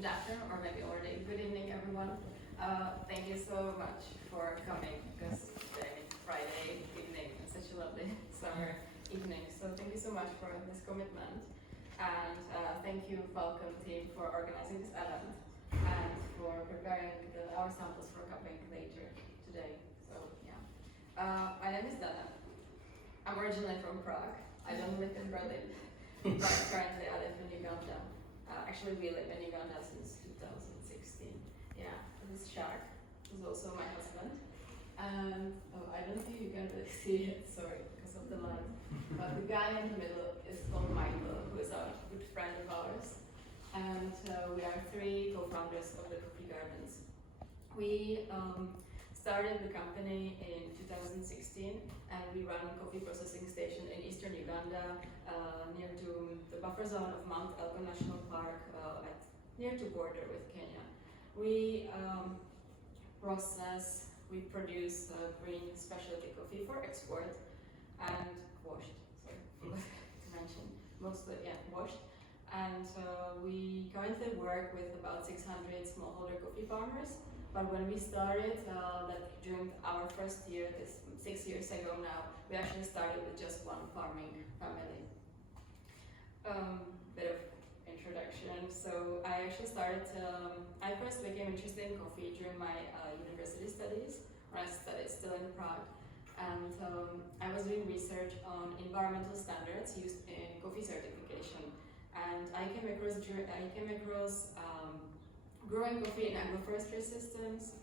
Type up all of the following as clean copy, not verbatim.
good afternoon, or maybe already good evening, everyone. Thank you so much for coming, because today, Friday evening, is such a lovely summer evening. So thank you so much for this commitment. And thank you, Falcon team, for organizing this event and for preparing our samples for cupping later today. So yeah. My name is Dana. I'm originally from Prague. I don't live in Berlin, but currently I live in Uganda. Actually, we live in Uganda since 2016. Yeah, this is Shak, who's also my husband. And I don't think you can really see it, sorry, because of the light. But the guy in the middle is called Michael, who is a good friend of ours. And we are three co-founders of the coffee gardens. We started the company in 2016, and we run a coffee processing station in eastern Uganda, near to the buffer zone of Mount Elgon National Park, near to border with Kenya. We produce green specialty coffee for export and washed, sorry, forgot to mention, mostly, yeah, washed. And we currently work with about 600 smallholder coffee farmers. But when we started, during our first year, this 6 years ago now, we actually started with just one farming family. Bit of introduction. So I actually started, I first became interested in coffee during my university studies, when I studied still in Prague. And I was doing research on environmental standards used in coffee certification. And I came across growing coffee in agroforestry systems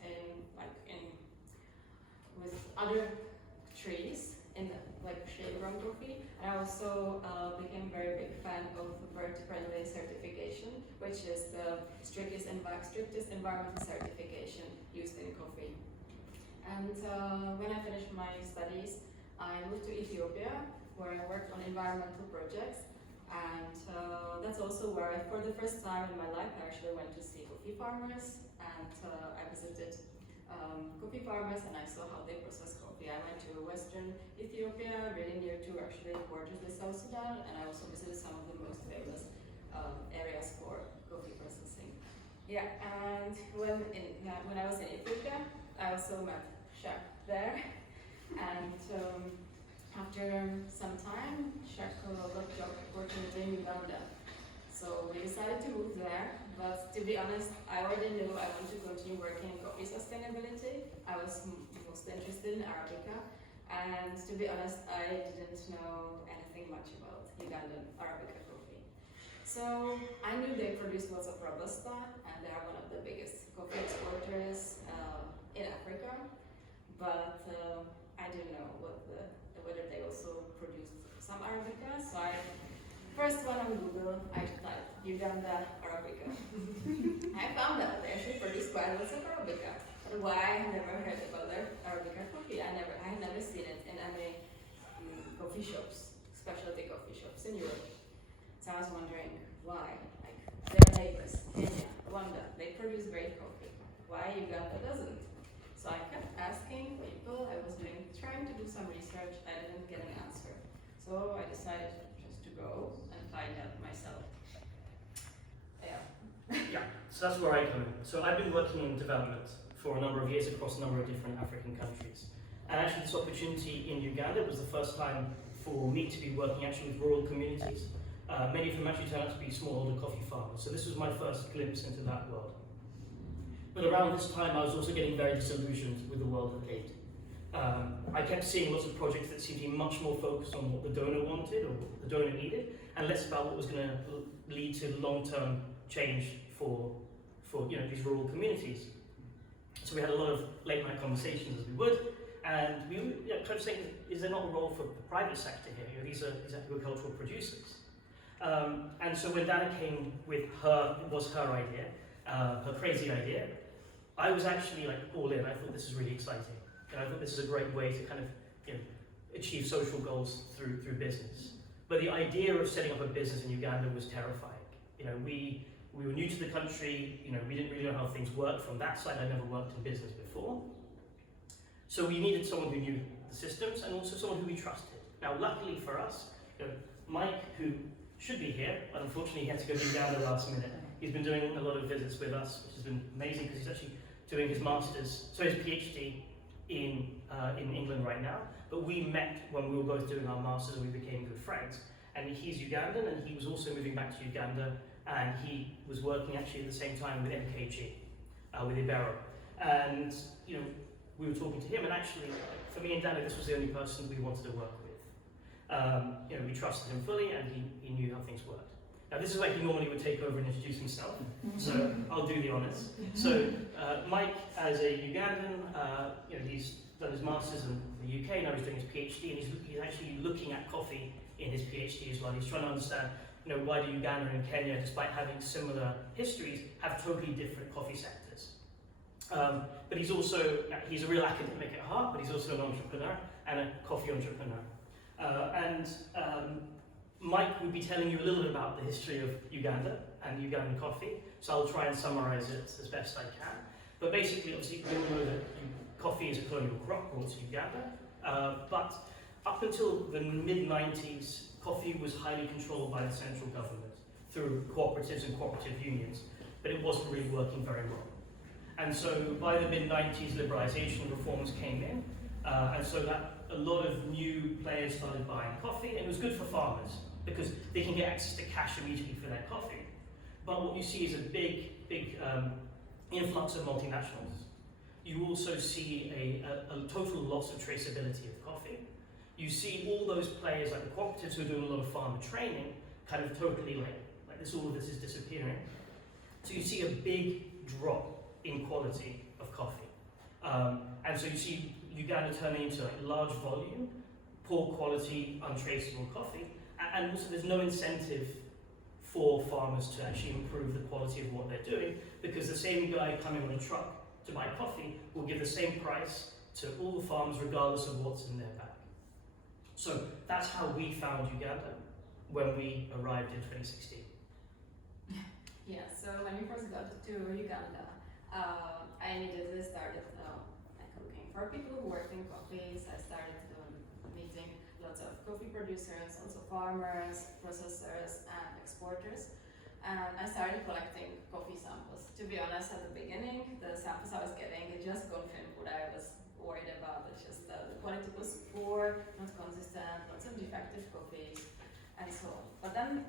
with other trees in shade-grown coffee. And I also became a very big fan of bird-friendly certification, which is the strictest environmental certification used in coffee. And when I finished my studies, I moved to Ethiopia, where I worked on environmental projects. And that's also where for the first time in my life, I actually went to see coffee farmers, and I visited coffee farmers, and I saw how they process coffee. I went to western Ethiopia, really near to actually borders with South Sudan, and I also visited some of the most famous areas for coffee processing. Yeah, and when I was in Ethiopia, I also met Shak there, and after some time, Shak got a job opportunity in Uganda. So we decided to move there, but to be honest, I already knew I wanted to continue working in coffee sustainability. I was mostly interested in Arabica, and to be honest, I didn't know anything much about Ugandan Arabica coffee. So I knew they produce lots of Robusta, and they are one of the biggest coffee exporters in Africa, but I didn't know whether they also produced some Arabica. So first one on Google, I typed Uganda Arabica. I found out they actually produce quite lots of Arabica. But why I had never heard about their Arabica coffee. I had never seen it in any coffee shops, specialty coffee shops in Europe. So I was wondering why. Like their neighbors, Kenya, Rwanda, they produce great coffee. Why Uganda doesn't? So I kept asking people. I was trying to do some research. I didn't get an answer. So I decided just to go and find out myself. Yeah, so that's where I come in. So I've been working in development for a number of years across a number of different African countries. And actually this opportunity in Uganda was the first time for me to be working actually with rural communities. Many of them actually turned out to be smallholder coffee farmers. So this was my first glimpse into that world. But around this time I was also getting very disillusioned with the world of aid. I kept seeing lots of projects that seemed to be much more focused on what the donor wanted or what the donor needed, and less about what was going to lead to long-term change for these rural communities. So we had a lot of late-night conversations as we would, and we were kind of saying, is there not a role for the private sector here? These are agricultural producers. And so when Dana came with it was her idea, her crazy idea, I was actually all in. I thought this is really exciting. And I thought this is a great way to kind of achieve social goals through business. But the idea of setting up a business in Uganda was terrifying. We were new to the country. We didn't really know how things worked from that side. I never worked in business before. So we needed someone who knew the systems and also someone who we trusted. Now, luckily for us, Mike, who should be here, but unfortunately he had to go to Uganda last minute, he's been doing a lot of visits with us, which has been amazing because he's actually doing his master's, so his PhD in England right now. But we met when we were both doing our masters and we became good friends. And he's Ugandan, and he was also moving back to Uganda, and he was working actually at the same time with MKG, with Ibero. And you know, we were talking to him, and actually, for me and Danny, this was the only person we wanted to work with. You know, we trusted him fully, and he knew how things worked. Now, this is where he normally would take over and introduce himself, so I'll do the honors. So, Mike, as a Ugandan, you know, he's done his masters in the UK, now he's doing his PhD, and he's actually looking at coffee in his PhD as well. He's trying to understand, you know, why do Uganda and Kenya, despite having similar histories, have totally different coffee sectors. But he's also, he's a real academic at heart, but he's also an entrepreneur and a coffee entrepreneur. Mike would be telling you a little bit about the history of Uganda and Ugandan coffee, so I'll try and summarize it as best I can. But basically, obviously, we all know that coffee is a colonial crop brought to Uganda, but up until the mid-90s, coffee was highly controlled by the central government through cooperatives and cooperative unions, but it wasn't really working very well. And so by the mid-90s, liberalisation reforms came in, and so that a lot of new players started buying coffee, and it was good for farmers because they can get access to cash immediately for their coffee. But what you see is a big influx of multinationals. You also see a total loss of traceability of coffee. You see all those players like the cooperatives who are doing a lot of farmer training kind of totally like this, all of this is disappearing. So you see a big drop in quality of coffee. And so you see Uganda turning into like large volume, poor quality, untraceable coffee, and also there's no incentive for farmers to actually improve the quality of what they're doing, because the same guy coming on a truck to buy coffee will give the same price to all the farmers regardless of what's in their bag. So that's how we found Uganda when we arrived in 2016. Yeah, so when we first got to Uganda, I immediately started looking for people who worked in coffees. I started meeting lots of coffee producers, also farmers, processors, and exporters. And I started collecting coffee samples. To be honest, at the beginning, the samples I was getting, they just confirmed what I was worried about. It's just the quality was poor, not consistent, lots of defective coffees, and so on. But then,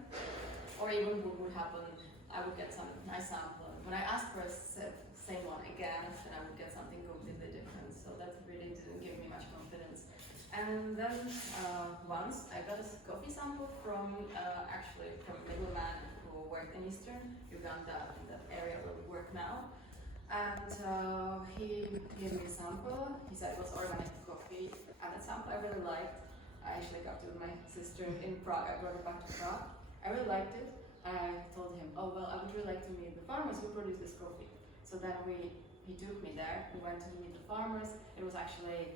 or even what would happen, I would get some nice sample. When I asked for a same one again, then I would get something completely different. So that really didn't give me much confidence. And then once I got a coffee sample from actually from a middleman who worked in eastern Uganda, in the area where we work now. And he gave me a sample. He said it was organic coffee, and that sample I really liked. I actually got it with my sister in Prague. I brought it back to Prague. I really liked it. I told him, oh well, I would really like to meet the farmers who produce this coffee. So then he took me there. We went to meet the farmers. It was actually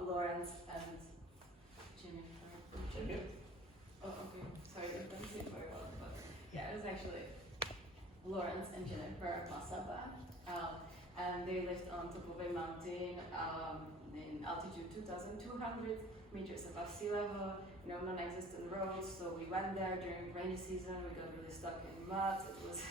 Lawrence and Jeniffer. Oh, okay. Sorry, I don't see it very well, but yeah, it was actually Lawrence and Jeniffer Masaba. And they lived on top of a mountain in altitude 2,200 meters above sea level, non-existent roads. So we went there during rainy season. We got really stuck in mud. It was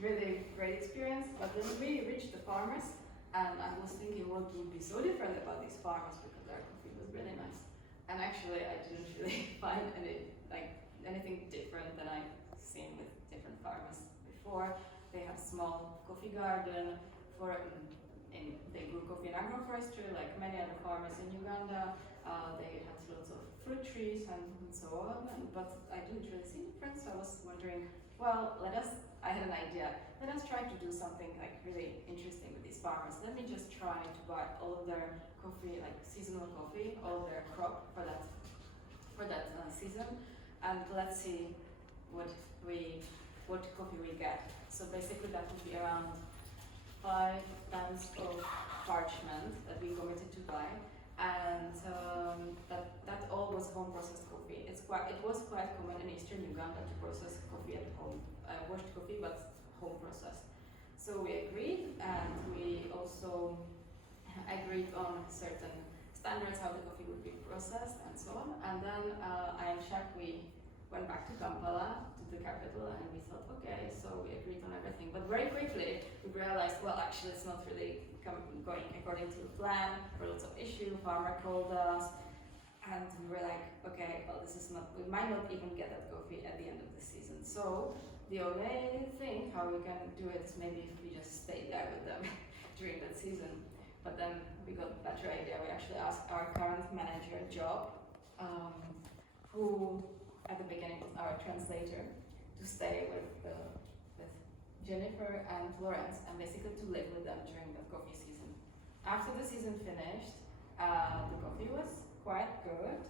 really great experience. But then we reached the farmers, and I was thinking what would be so different about these farmers, because their coffee was really nice. And actually, I didn't really find anything different than I've seen with different farmers before. They have small coffee garden. They grew coffee in agroforestry like many other farmers in Uganda. They had lots of fruit trees and so on, but I didn't really see difference. So I was wondering, well, I had an idea. Let us try to do something like really interesting with these farmers. Let me just try to buy all of their coffee, like seasonal coffee, all of their crop for that season, and let's see what coffee we get. So basically that would be around 5 tons of parchment that we committed to buy, and that all was home processed coffee. It was quite common in eastern Uganda to process coffee at home, washed coffee, but home processed. So we agreed, and we also agreed on certain standards how the coffee would be processed and so on. And then I and Shak, we went back to Kampala, to the capital, and we thought, okay, so we agreed on everything. But very quickly we realized, well, actually it's not really going according to the plan. There were lots of issues. Farmer called us, and we were like, okay, well, this is not. We might not even get that coffee at the end of the season. So the only thing how we can do it is maybe if we just stay there with them during that season. But then we got a better idea. We actually asked our current manager, Job, who at the beginning was our translator, to stay with Jeniffer and Lawrance, and basically to live with them during the coffee season. After the season finished, the coffee was quite good,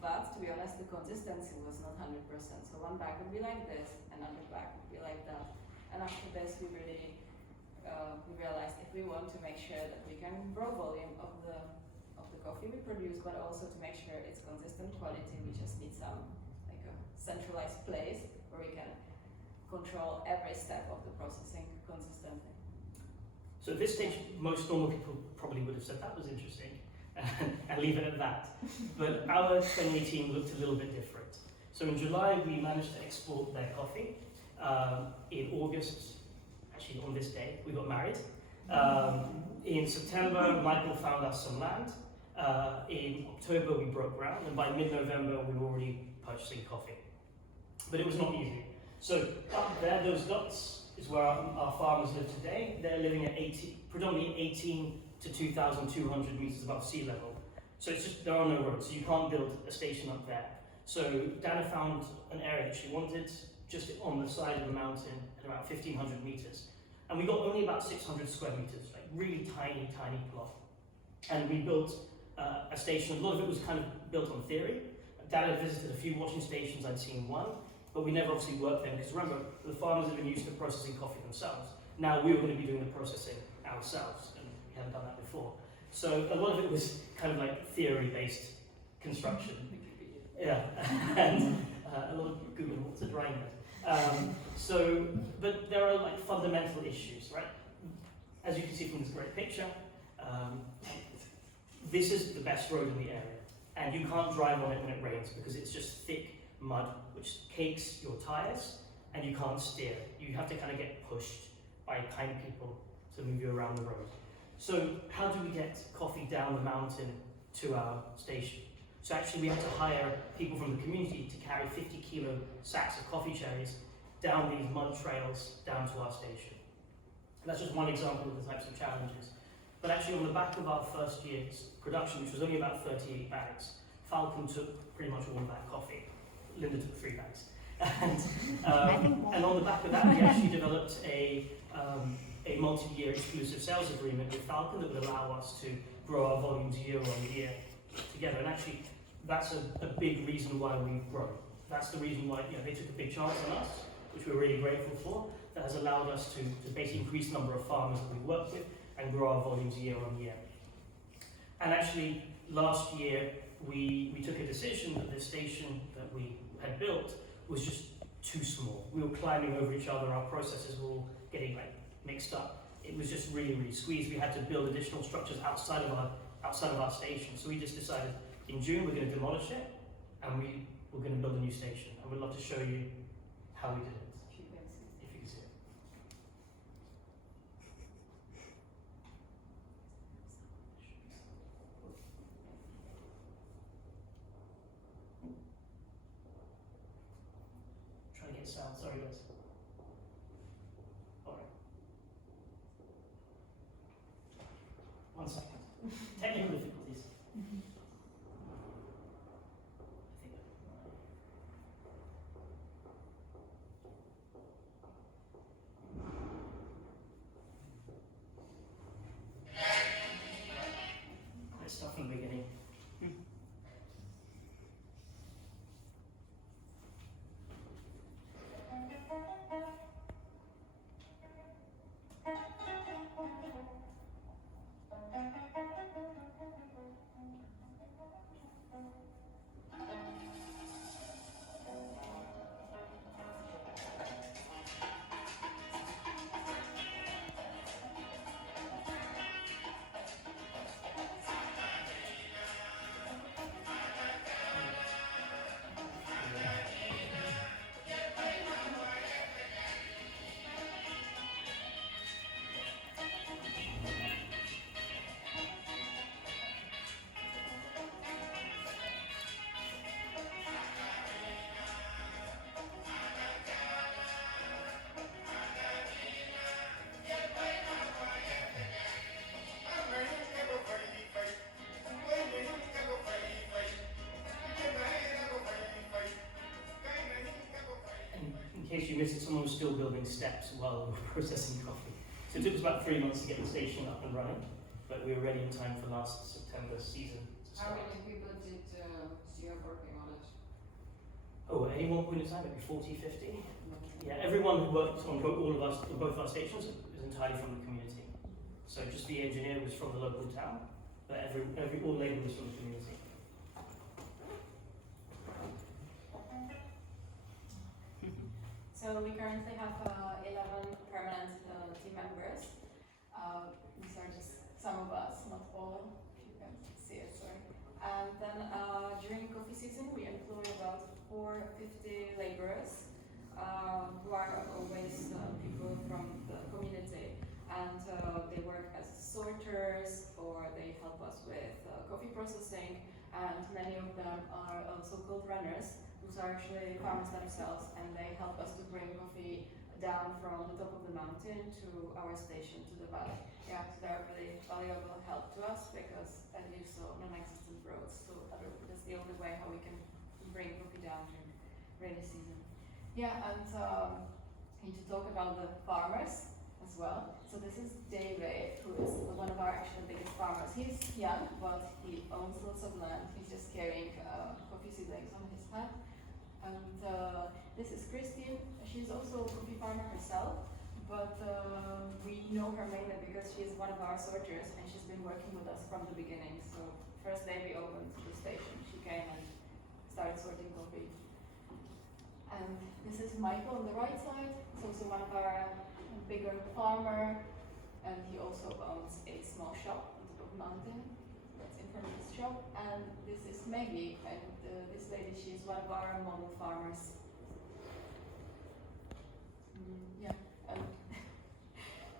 but to be honest, the consistency was not 100%. So one bag would be like this, another bag would be like that. And after this, we really we realized if we want to make sure that we can grow volume of the coffee we produce, but also to make sure it's consistent quality, we just need some like a centralized place where we can control every step of the processing consistently. So at this stage, most normal people probably would have said that was interesting and leave it at that. But our 2018 looked a little bit different. So in July, we managed to export their coffee. In August, actually on this day, we got married. In September, Michael found us some land. In October, we broke ground, and by mid-November, we were already purchasing coffee. But it was not easy. So up there, those dots is where our farmers live today. They're living at predominantly 18 to 2,200 meters above sea level. So it's just, there are no roads, so you can't build a station up there. So Dana found an area that she wanted, just on the side of the mountain at about 1,500 meters. And we got only about 600 square meters, like really tiny, tiny plot. And we built a station. A lot of it was kind of built on theory. Dad had visited a few washing stations, I'd seen one, but we never obviously worked them because remember, the farmers had been used to processing coffee themselves. Now we were going to be doing the processing ourselves, and we hadn't done that before. So a lot of it was kind of like theory-based construction. Yeah, and a lot of Google, what's a drying net? But there are like fundamental issues, right? As you can see from this great picture, this is the best road in the area, and you can't drive on it when it rains because it's just thick mud which cakes your tires, and you can't steer. You have to kind of get pushed by kind people to move you around the road. So how do we get coffee down the mountain to our station? So actually we had to hire people from the community to carry 50 kilo sacks of coffee cherries down these mud trails down to our station. And that's just one example of the types of challenges. But actually on the back of our first year's production, which was only about 38 bags, Falcon took pretty much all of that coffee. Linda took 3 bags. And on the back of that, we actually developed a multi-year exclusive sales agreement with Falcon that would allow us to grow our volumes year on year together. And actually, that's a big reason why we've grown. That's the reason why they took a big chance on us, which we're really grateful for. That has allowed us to basically increase the number of farmers that we work with and grow our volumes year on year. And actually, last year, we took a decision that the station that we had built was just too small. We were climbing over each other, our processes were all getting mixed up. It was just really, really squeezed. We had to build additional structures outside of our station. So we just decided in June we're going to demolish it, and we're going to build a new station. And we'd love to show you how we did it. If you can see it. Trying to get sound, sorry guys. Alright. 1 second. Technical difficulties. Let's start from the beginning. case you missed it, someone was still building steps while we were processing coffee. So it took us about 3 months to get the station up and running, but we were ready in time for last September season. How many people did you have working on it? Oh, at any one point in time, maybe 40, 50. Yeah, everyone who worked on both our stations was entirely from the community. So just the engineer was from the local town, but all labour was from the community. So we currently have 11 permanent team members. These are just some of us, not all, if you can see it, sorry. And then during coffee season, we employ about 450 laborers who are always people from the community. And they work as sorters, or they help us with coffee processing. And many of them are so-called runners, who are actually farmers themselves, and they help us to bring coffee down from the top of the mountain to our station, to the valley. Yeah, so they're really valuable help to us because, as you saw, non-existent roads. So that's the only way how we can bring coffee down during rainy season. Yeah, and need to talk about the farmers as well. So this is David, who is one of our actually biggest farmers. He's young, but he owns lots of land. He's just carrying coffee seedlings on his head. And this is Christine. She's also a coffee farmer herself, but we know her mainly because she's one of our sorters, and she's been working with us from the beginning. So first day we opened the station, she came and started sorting coffee. And this is Michael on the right side. He's also one of our bigger farmer, and he also owns a small shop on top of the mountain. That's in front of his shop. And this is Maggie, and this lady, she's one of our model farmers. Yeah, and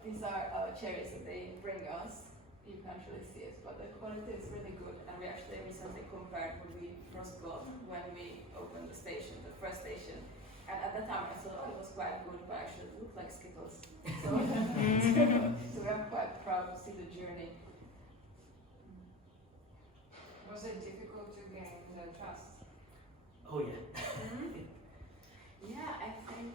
these are cherries that they bring us. You can't really see it, but the quality is really good. And we actually recently compared what we first got when we opened the station, the first station. And at the time I thought, oh, it was quite good, but actually it looked like Skittles. So we are quite proud to see the journey. Was it difficult to gain the trust? Oh yeah. Yeah, I think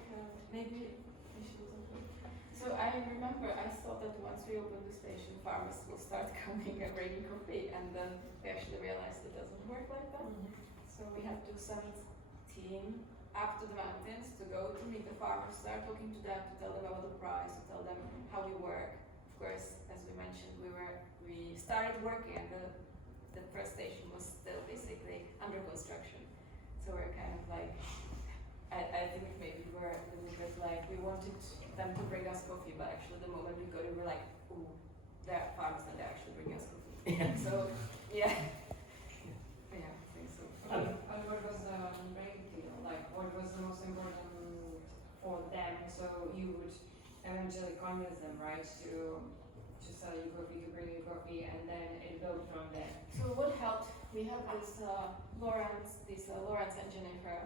maybe we should also. So I remember I thought that once we open the station, farmers will start coming and bringing coffee, and then we actually realized it doesn't work like that. So we have to send team up to the mountains to go to meet the farmers, start talking to them, to tell them about the price, to tell them how we work. Of course, as we mentioned, we started working, and the first station was still basically under construction. So we're kind of like, I think maybe we're a little bit like, we wanted them to bring us coffee, but actually the moment we got it, we're like, ooh, they're farmers and they actually bring us coffee. So, yeah. Yeah, I think so. And what was the main deal? Like, what was the most important for them? So you would eventually convince them, right, to sell you coffee, to bring you coffee, and then it built from there. So what helped, we have this Lawrance and Jeniffer,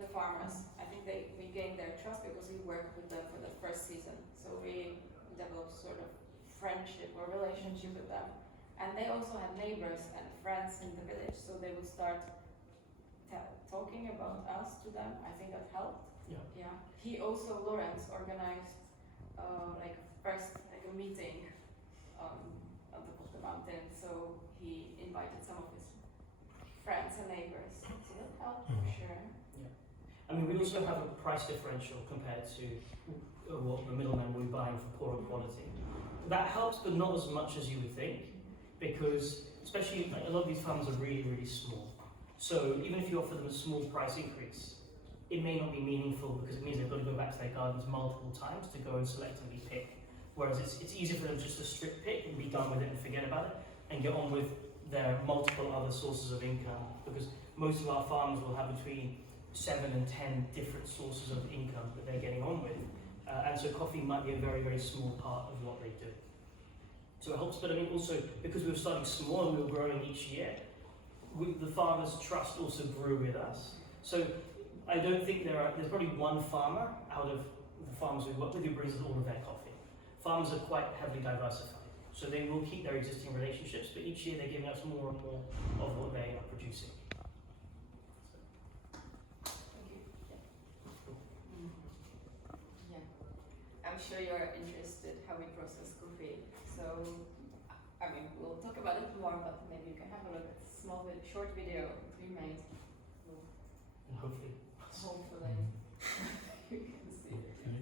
the farmers. I think we gained their trust because we worked with them for the first season. So we developed sort of friendship or relationship with them. And they also had neighbors and friends in the village, so they would start talking about us to them. I think that helped. Yeah. He also, Lawrence, organized a meeting on top of the mountain. So he invited some of his friends and neighbors. So that helped for sure. I mean, we also have a price differential compared to what the middleman will be buying for poorer quality. That helps, but not as much as you would think, because especially a lot of these farms are really, really small. So even if you offer them a small price increase, it may not be meaningful because it means they've got to go back to their gardens multiple times to go and selectively pick. Whereas it's easier for them just to strip pick and be done with it and forget about it and get on with their multiple other sources of income, because most of our farms will have between 7 and 10 different sources of income that they're getting on with. And so coffee might be a very, very small part of what they do. So it helps, but I mean also, because we were starting small and we were growing each year, the farmers' trust also grew with us. So I don't think there's probably one farmer out of the farmers we work with who brings us all of their coffee. Farmers are quite heavily diversified, so they will keep their existing relationships, but each year they're giving us more and more of what they are producing. sure you're interested how we process coffee. So, I mean, we'll talk about it more, but maybe you can have a look at a short video that we made. And hopefully. Hopefully. You can see. Okay.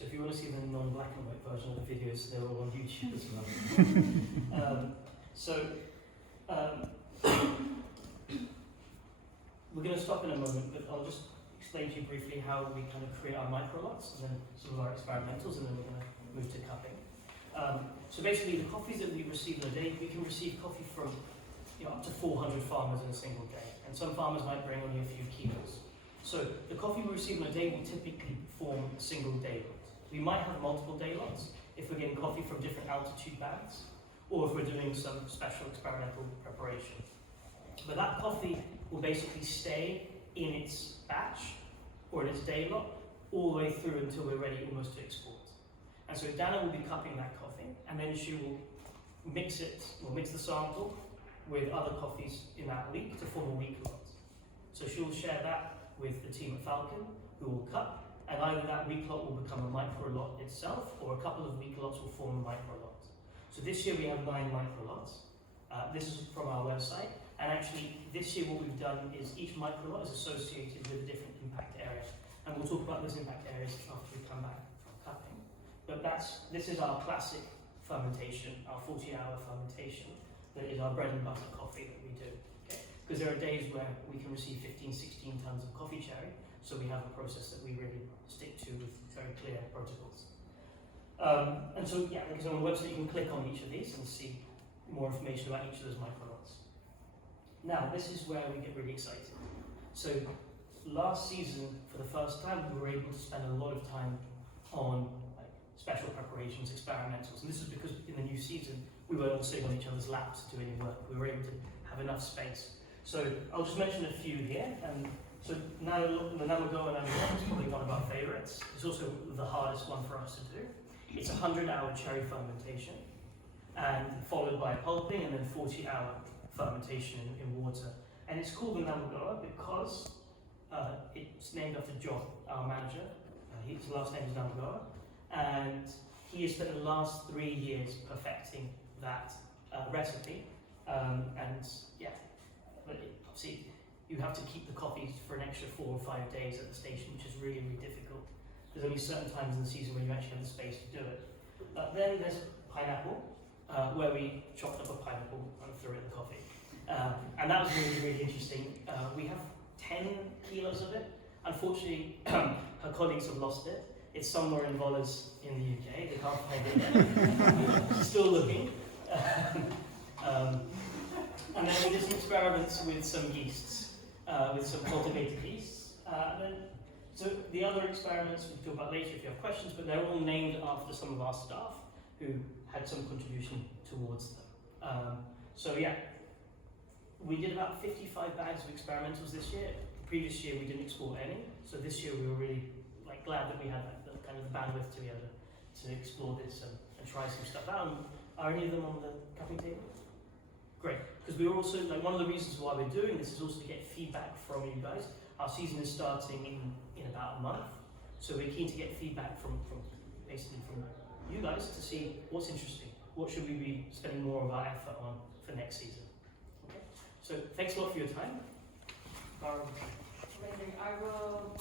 So if you want to see the non-black and white version of the videos, they're all on YouTube as well. We're going to stop in a moment, but I'll just explain to you briefly how we kind of create our microlots and then some of our experimentals, and then we're going to move to cupping. So basically, the coffees that we receive in a day, we can receive coffee from up to 400 farmers in a single day, and some farmers might bring only a few kilos. So the coffee we receive in a day will typically form a single day lot. We might have multiple day lots if we're getting coffee from different altitude bands, or if we're doing some special experimental preparation. But that coffee will basically stay in its batch or in its day lot all the way through until we're ready almost to export. And so Dana will be cupping that coffee, and then she will mix the sample with other coffees in that week to form a week lot. So she will share that with the team at Falcon, who will cup, and either that week lot will become a microlot itself, or a couple of week lots will form a microlot. So this year we have 9 microlots. This is from our website, and actually this year what we've done is each microlot is associated with a different impact area, and we'll talk about those impact areas after we come back from cupping. But this is our classic fermentation, our 40-hour fermentation, that is our bread and butter coffee that we do. Because there are days where we can receive 15, 16 tons of coffee cherry, so we have a process that we really stick to with very clear protocols. And so, yeah, like I said, on the website you can click on each of these and see more information about each of those microlots. Now, this is where we get really excited. So, last season, for the first time, we were able to spend a lot of time on special preparations, experimentals, and this is because in the new season, we weren't all sitting on each other's laps doing work. We were able to have enough space. So I'll just mention a few here. So the Nanolots is probably one of our favorites. It's also the hardest one for us to do. It's a 100-hour cherry fermentation, and followed by pulping, and then 40-hour fermentation in water. And it's called the Nanolots because it's named after John, our manager. His last name is Nanolots, and he has spent the last 3 years perfecting that recipe. But obviously you have to keep the coffees for an extra 4 or 5 days at the station, which is really, really difficult. There's only certain times in the season when you actually have the space to do it. Then there's pineapple, where we chopped up a pineapple and threw it in the coffee. And that was really, really interesting. We have 10 kilos of it. Unfortunately, her colleagues have lost it. It's somewhere in Vollers in the UK. They can't find it yet. She's still looking. experiments with some yeasts, with some cultivated yeasts. So the other experiments we can talk about later if you have questions, but they're all named after some of our staff who had some contribution towards them. So yeah, we did about 55 bags of experimentals this year. The previous year we didn't export any, so this year we were really glad that we had that kind of the bandwidth to be able to explore this and try some stuff out. Are any of them on the cutting table? Great, because we were also, one of the reasons why we're doing this is also to get feedback from you guys. Our season is starting in about a month, so we're keen to get feedback from you guys to see what's interesting, what should we be spending more of our effort on for next season. Okay, so thanks a lot for your time. Amazing. I will